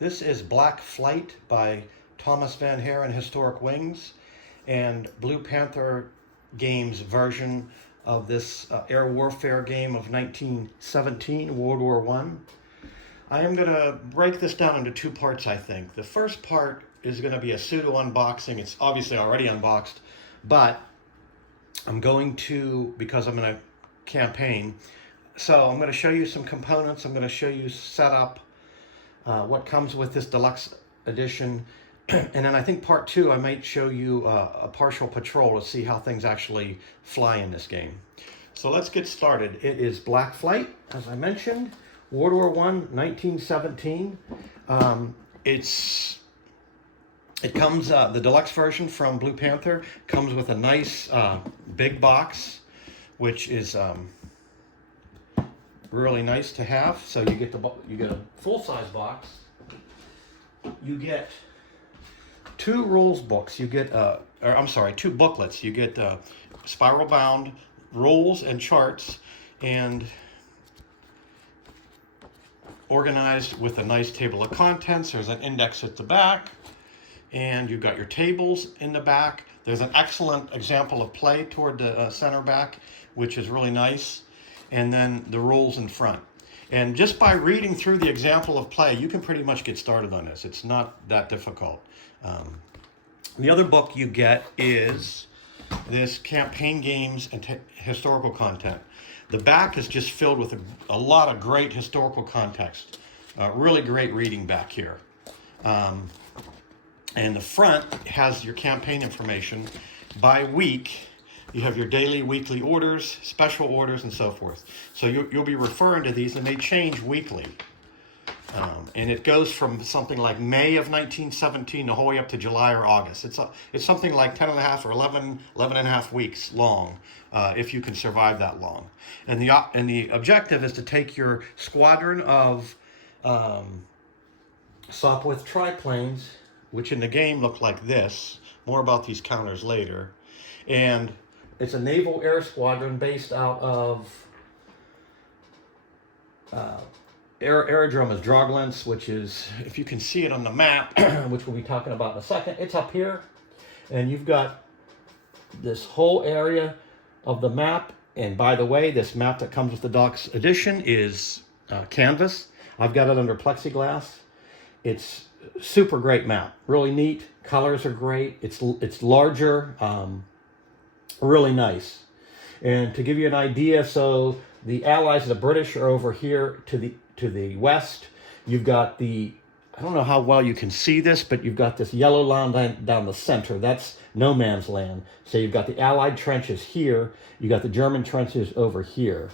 This is Black Flight by Thomas Van Hare and Historic Wings, and Blue Panther Games version of this air warfare game of 1917, World War One. I am going to break this down into two parts, I think. The first part is going to be a pseudo unboxing. It's obviously already unboxed, but I'm going to, because I'm in a campaign, so I'm going to show you some components. I'm going to show you setup, what comes with this deluxe edition, and then I think part two I might show you a partial patrol to see how things actually fly in this game. So let's get started. It is Black Flight, as I mentioned, World War I, 1917. It comes, the deluxe version from Blue Panther comes with a nice big box, which is really nice to have. So you get a full-size box. You get two rules books. You get two booklets. You get spiral-bound rules and charts, and organized with a nice table of contents. There's an index at the back, and you've got your tables in the back. There's an excellent example of play toward the center back, which is really nice, and then the rules in front. And just by reading through the example of play, you can pretty much get started on this. It's not that difficult. The other book you get is this campaign games and historical content. The back is just filled with a lot of great historical context. Really great reading back here. And the front has your campaign information by week. You have your daily, weekly orders, special orders, and so forth. So you'll be referring to these, and they change weekly. And it goes from something like May of 1917 the whole way up to July or August. It's something like 10 and a half or 11 and a half weeks long, if you can survive that long. And the objective is to take your squadron of Sopwith triplanes, which in the game look like this. More about these counters later. And it's a naval air squadron based out of aerodrome is Droglens, which is, if you can see it on the map, which we'll be talking about in a second, it's up here. And you've got this whole area of the map. And by the way, this map that comes with the Deluxe edition is canvas. I've got it under plexiglass. It's super great map, really neat. Colors are great. It's larger, really nice. And to give you an idea, so the Allies, the British, are over here to the west. You've got I don't know how well you can see this, but you've got this yellow line down the center. That's no man's land. So you've got the Allied trenches here. You've got the German trenches over here.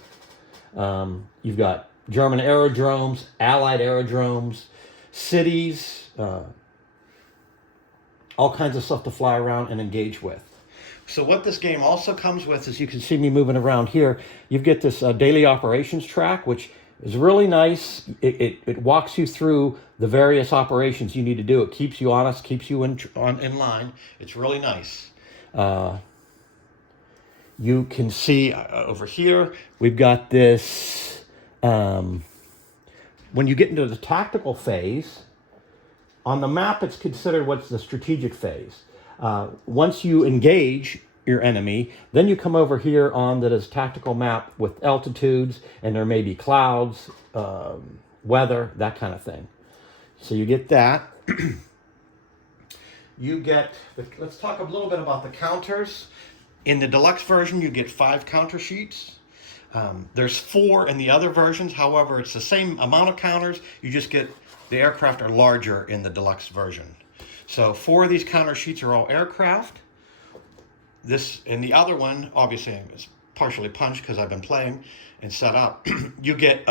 You've got German aerodromes, Allied aerodromes, cities, all kinds of stuff to fly around and engage with. So what this game also comes with, as you can see me moving around here, you get this daily operations track, which is really nice. It walks you through the various operations you need to do. It keeps you honest, keeps you in line. It's really nice. You can see over here, we've got this, when you get into the tactical phase, on the map it's considered what's the strategic phase. Once you engage your enemy, then you come over here on this tactical map with altitudes, and there may be clouds, weather, that kind of thing. So you get that. Let's talk a little bit about the counters. In the deluxe version, you get 5 counter sheets. There's 4 in the other versions. However, it's the same amount of counters. You just get, the aircraft are larger in the deluxe version. So 4 of these counter sheets are all aircraft. This and the other one, obviously, is partially punched because I've been playing and set up. You get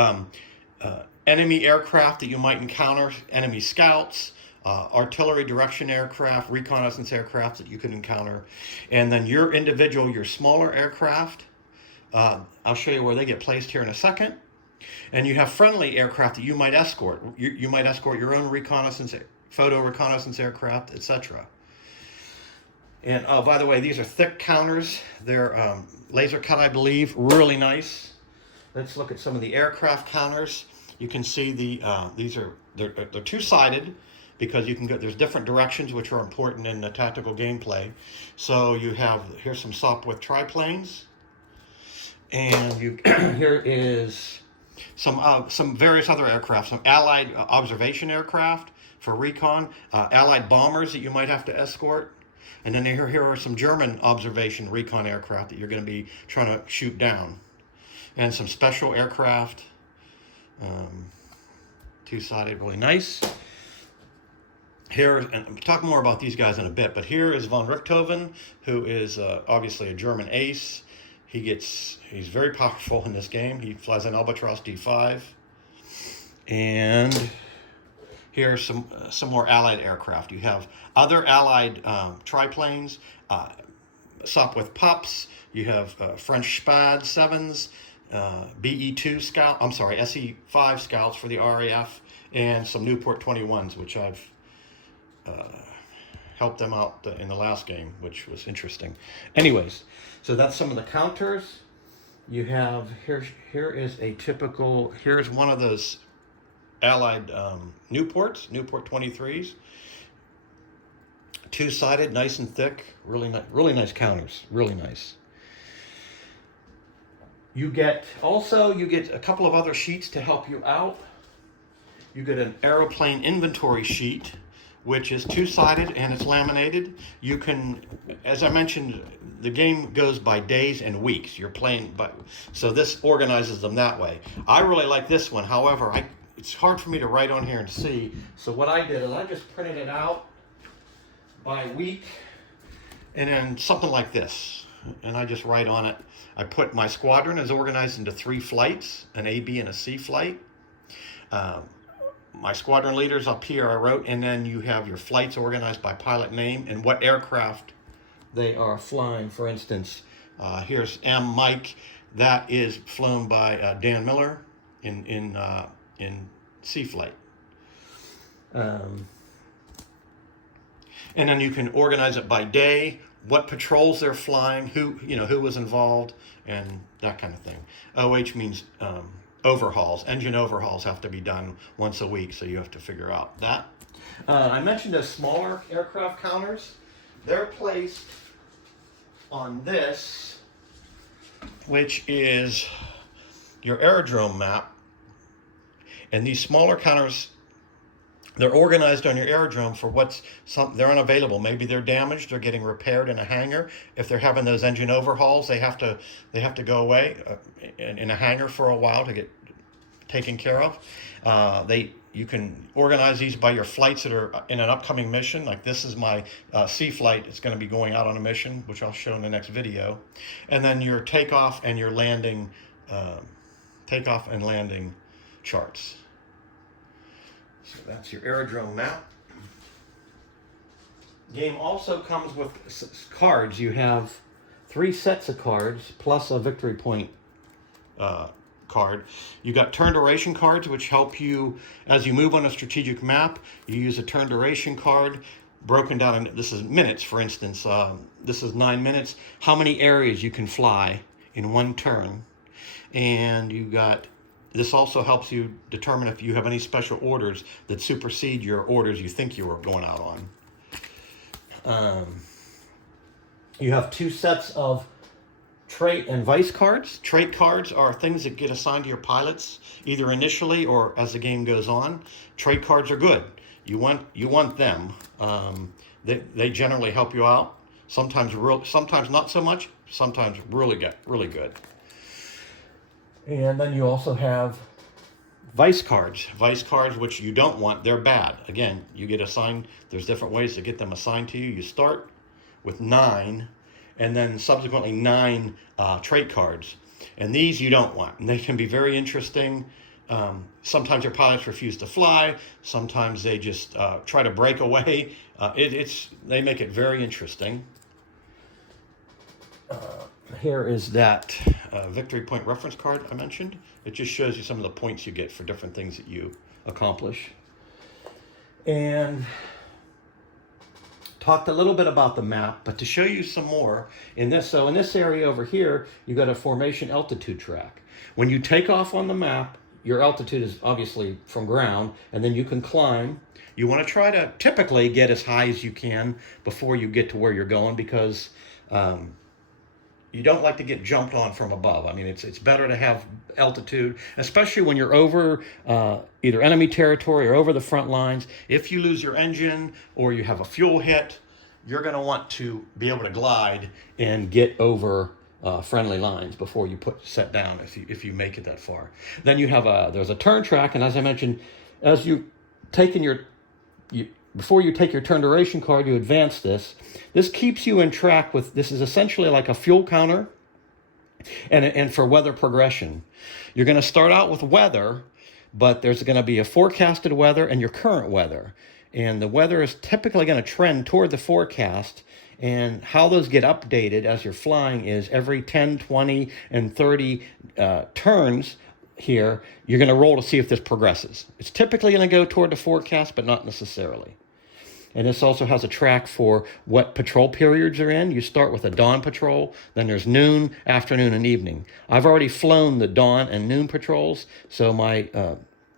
enemy aircraft that you might encounter, enemy scouts, artillery direction aircraft, reconnaissance aircraft that you can encounter, and then your smaller aircraft. I'll show you where they get placed here in a second. And you have friendly aircraft that you might escort. You might escort your own reconnaissance, photo reconnaissance aircraft, etc. And oh, by the way, these are thick counters. They're laser cut, I believe. Really nice. Let's look at some of the aircraft counters. You can see these are they're two-sided because you can go, there's different directions which are important in the tactical gameplay. So you have, here's some Sopwith triplanes, and you here is some various other aircraft, some Allied observation aircraft for recon, Allied bombers that you might have to escort, and then here are some German observation recon aircraft that you're going to be trying to shoot down, and some special aircraft, two-sided, really nice. Here, and I'll talk more about these guys in a bit, but here is von Richthofen, who is obviously a German ace. He's very powerful in this game. He flies an Albatros D5. And here's some more Allied aircraft. You have other Allied triplanes, Sopwith Pups. You have French Spad 7s, BE2 Scout. I'm sorry, SE5 Scouts for the RAF, and some Newport 21s, which I've helped them out in the last game, which was interesting. Anyways, so that's some of the counters. You have here is a typical, here's one of those Allied Newport 23s, two-sided, nice and thick, really nice counters, really nice. You get a couple of other sheets to help you out. You get an aeroplane inventory sheet, which is two-sided and it's laminated. You can, as I mentioned, the game goes by days and weeks. You're playing, so this organizes them that way. I really like this one. However, it's hard for me to write on here and see. So what I did is I just printed it out by week, and then something like this. And I just write on it. I put my squadron is organized into 3 flights, an A, B, and a C flight. My squadron leaders up here I wrote, and then you have your flights organized by pilot name and what aircraft they are flying. For instance, here's M. Mike. That is flown by Dan Miller in C flight. And then you can organize it by day, what patrols they're flying, who was involved, and that kind of thing. OH means overhauls. Engine overhauls have to be done once a week, so you have to figure out that. I mentioned the smaller aircraft counters. They're placed on this, which is your aerodrome map. And these smaller counters, they're organized on your aerodrome for they're unavailable. Maybe they're damaged, they're getting repaired in a hangar. If they're having those engine overhauls, they have to go away in a hangar for a while to get taken care of. You can organize these by your flights that are in an upcoming mission. Like this is my C flight. It's going to be going out on a mission, which I'll show in the next video. And then your takeoff and your landing, charts. So that's your aerodrome map. Game also comes with cards. You have 3 sets of cards plus a victory point card. You got turn duration cards, which help you as you move on a strategic map. You use a turn duration card broken down, and this is minutes, for instance. This is 9 minutes. How many areas you can fly in one turn, and you got. This also helps you determine if you have any special orders that supersede your orders you think you were going out on. You have 2 sets of trait and vice cards. Trait cards are things that get assigned to your pilots, either initially or as the game goes on. Trait cards are good. You want them. They generally help you out. Sometimes not so much. Sometimes really good. And then you also have vice cards. Vice cards, which you don't want, they're bad. Again, you get assigned, there's different ways to get them assigned to you. You start with 9, and then subsequently 9 trait cards. And these you don't want. And they can be very interesting. Sometimes your pilots refuse to fly. Sometimes they just try to break away. They make it very interesting. Here is that victory point reference card I mentioned. It just shows you some of the points you get for different things that you accomplish. And talked a little bit about the map, but to show you some more, in this area over here, you got a formation altitude track. When you take off on the map, your altitude is obviously from ground, and then you can climb. You want to try to typically get as high as you can before you get to where you're going, because you don't like to get jumped on from above. I mean, it's better to have altitude, especially when you're over either enemy territory or over the front lines. If you lose your engine or you have a fuel hit, you're going to want to be able to glide and get over friendly lines before you set down, if you make it that far. Then you have there's a turn track, and as I mentioned, as before you take your turn duration card, you advance this. This keeps you in track with, this is essentially like a fuel counter and for weather progression. You're going to start out with weather, but there's going to be a forecasted weather and your current weather. And the weather is typically going to trend toward the forecast. And how those get updated as you're flying is every 10, 20, and 30 turns here, you're going to roll to see if this progresses. It's typically going to go toward the forecast, but not necessarily. And this also has a track for what patrol periods are in. You start with a dawn patrol, then there's noon, afternoon, and evening. I've already flown the dawn and noon patrols, so my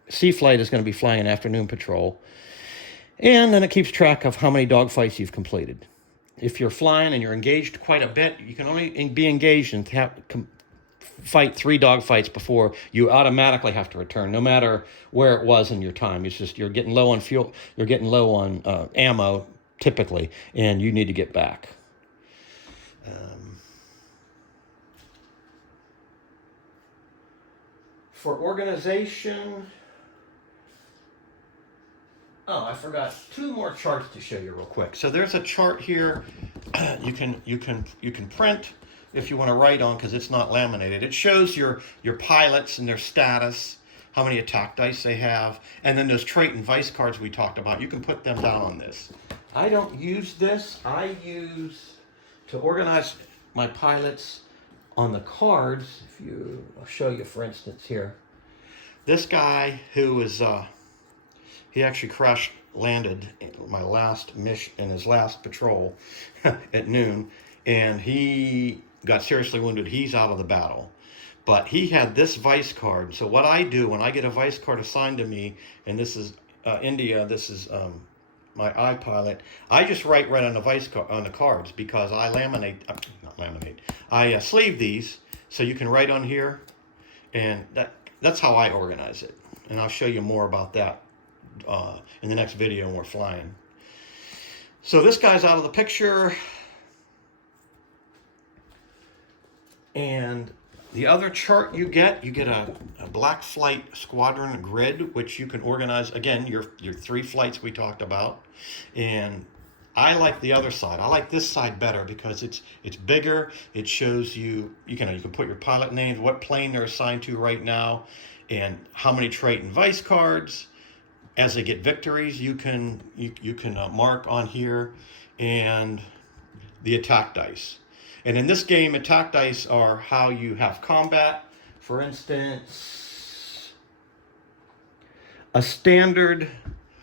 sea flight is going to be flying an afternoon patrol. And then it keeps track of how many dogfights you've completed. If you're flying and you're engaged quite a bit, you can only be engaged and fight 3 dogfights before you automatically have to return, no matter where it was in your time. It's just you're getting low on fuel, you're getting low on ammo typically, and you need to get back. For organization, oh, I forgot 2 more charts to show you real quick. So there's a chart here you can print if you want to write on, because it's not laminated. It shows your pilots and their status, how many attack dice they have, and then those trait and vice cards we talked about. You can put them down on this. I don't use this. I use to organize my pilots on the cards. I'll show you, for instance, here. This guy who is he actually landed my last mission in his last patrol at noon, and he got seriously wounded. He's out of the battle, but he had this vice card. So what I do when I get a vice card assigned to me, and this is India, this is my iPilot, I just write right on the vice card on the cards, because I I sleeve these so you can write on here, and that's how I organize it. And I'll show you more about that in the next video when we're flying. So this guy's out of the picture. And the other chart you get a Black Flight Squadron grid, which you can organize, again, your 3 flights we talked about. And I like the other side. I like this side better because it's bigger. It shows you can put your pilot names, what plane they're assigned to right now, and how many trait and vice cards. As they get victories, you can mark on here, and the attack dice. And in this game, attack dice are how you have combat. For instance, a standard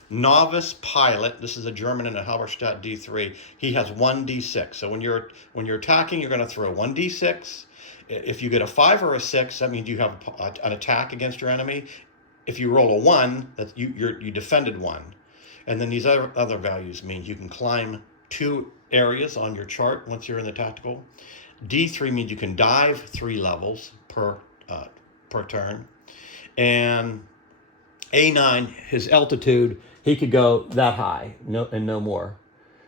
novice pilot, this is a German in a Halberstadt D3, he has 1d6. So when you're attacking, you're going to throw 1d6. If you get a 5 or a 6, that means you have an attack against your enemy. If you roll a 1, that you defended 1. And then these other values mean you can climb 2 areas on your chart once you're in the tactical. D3 means you can dive 3 levels per turn. And A9, his altitude, he could go that high, no more.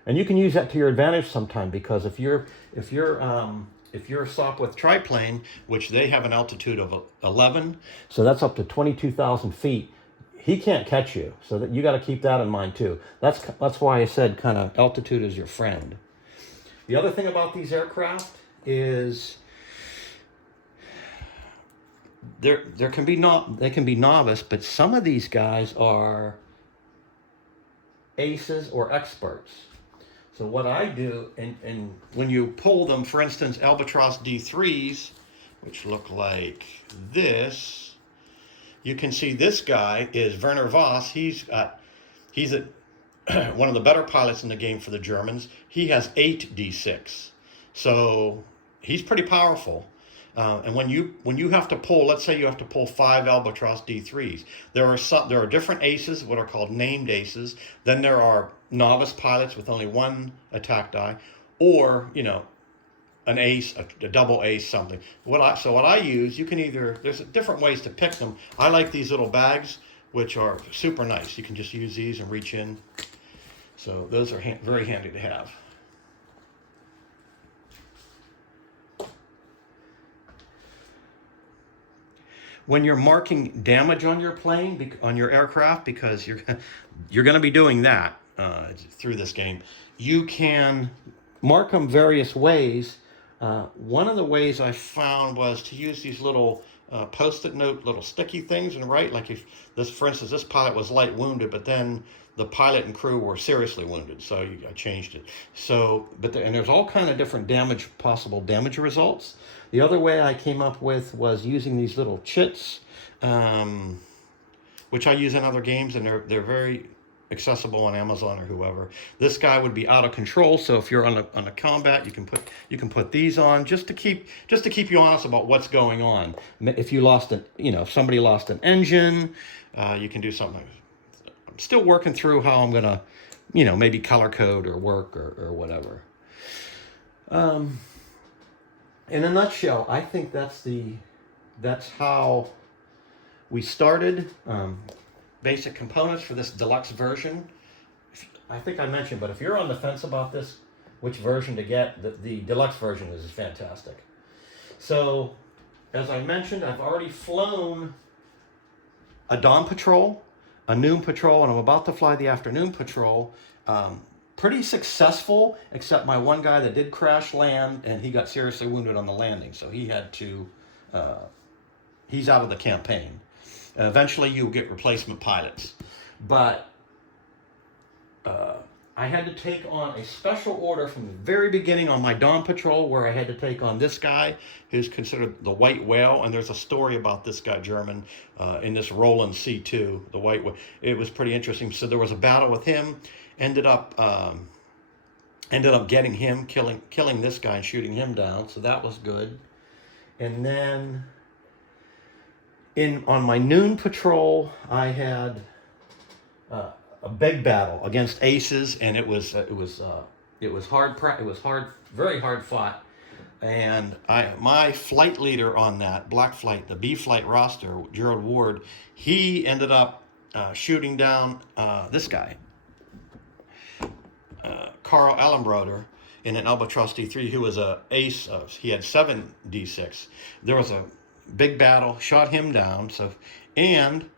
And you can use that to your advantage sometime, because if you're a Sopwith triplane, which they have an altitude of 11, so that's up to 22,000 feet, he can't catch you. So that you got to keep that in mind too. That's why I said kind of altitude is your friend. The other thing about these aircraft is they can be novice, but some of these guys are aces or experts. So what I do, and when you pull them, for instance, Albatross D3s, which look like this, you can see this guy is Werner Voss. He's one of the better pilots in the game for the Germans. He has 8 D6. So he's pretty powerful. And when you have to pull, let's say you have to pull 5 Albatross D3s, there are different aces, what are called named aces. Then there are novice pilots with only 1 attack die, or an ace, a double ace, something. What I use, you can there's different ways to pick them. I like these little bags, which are super nice. You can just use these and reach in. So those are very handy to have. When you're marking damage on your plane, on your aircraft, because you're going to be doing that through this game, you can mark them various ways. One of the ways I found was to use these little post-it note, little sticky things, and write, like if this, for instance, this pilot was light wounded, but then the pilot and crew were seriously wounded, so I changed it. So, and there's all kind of different possible damage results. The other way I came up with was using these little chits, which I use in other games, and they're very accessible on Amazon or whoever. This guy would be out of control, so if you're on a combat, you can put these on just to keep you honest about what's going on. If you lost if somebody lost an engine, you can do something. I'm still working through how I'm gonna, maybe color code or work or whatever. In a nutshell, I think that's how we started. Basic components for this deluxe version. I think I mentioned, but if you're on the fence about this, which version to get, the deluxe version is fantastic. So, as I mentioned, I've already flown a dawn patrol, a noon patrol, and I'm about to fly the afternoon patrol. Pretty successful, except my one guy that did crash land, and he got seriously wounded on the landing, so he had to, he's out of the campaign. Eventually you get replacement pilots. But I had to take on a special order from the very beginning on my dawn patrol, where I had to take on this guy who's considered the white whale, and there's a story about this guy, German, in this Roland C2, the white whale. It was pretty interesting. So there was a battle with him, ended up getting him, killing this guy and shooting him down, so that was good. And then on my noon patrol, I had a big battle against aces, and it was very hard fought. And my flight leader on that black flight, the B flight roster, Gerald Ward, he ended up shooting down this guy, Carl Ellenbroder, in an Albatross D3, who was a ace. He had 7 D6. There was a big battle, shot him down. So, and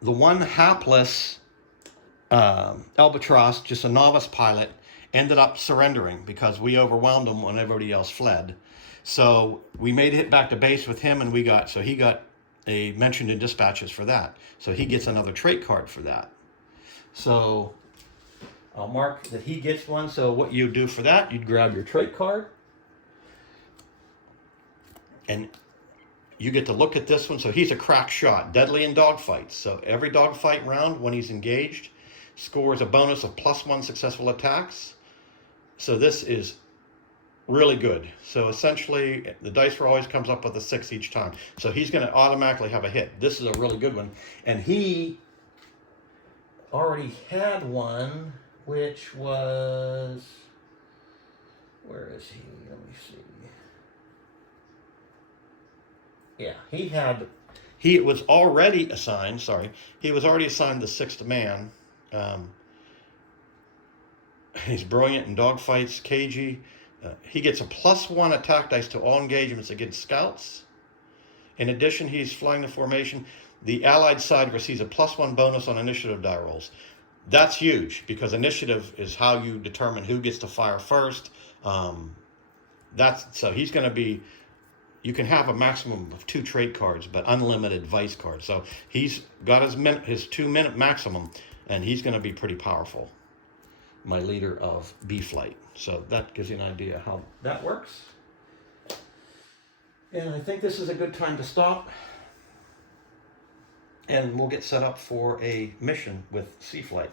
the one hapless Albatross, just a novice pilot, ended up surrendering because we overwhelmed him when everybody else fled. So we made it back to base with him, and he got a mentioned in dispatches for that. So he gets another trait card for that. So I'll mark that he gets one. So what you do for that, you'd grab your trait card, and you get to look at this one. So he's a crack shot, deadly in dogfights. So every dogfight round, when he's engaged, scores a bonus of +1 successful attacks. So this is really good. So essentially, the dice roll always comes up with a 6 each time. So he's going to automatically have a hit. This is a really good one. And he already had one, which was... Where is he? Let me see. Yeah, he was already assigned the 6th man. He's brilliant in dogfights, cagey. He gets a +1 attack dice to all engagements against scouts. In addition, he's flying the formation. The allied side receives a +1 bonus on initiative die rolls. That's huge, because initiative is how you determine who gets to fire first. So he's going to be... You can have a maximum of 2 trait cards, but unlimited vice cards. So he's got his 2-minute maximum, and he's going to be pretty powerful. My leader of B flight. So that gives you an idea how that works. And I think this is a good time to stop. And we'll get set up for a mission with C flight.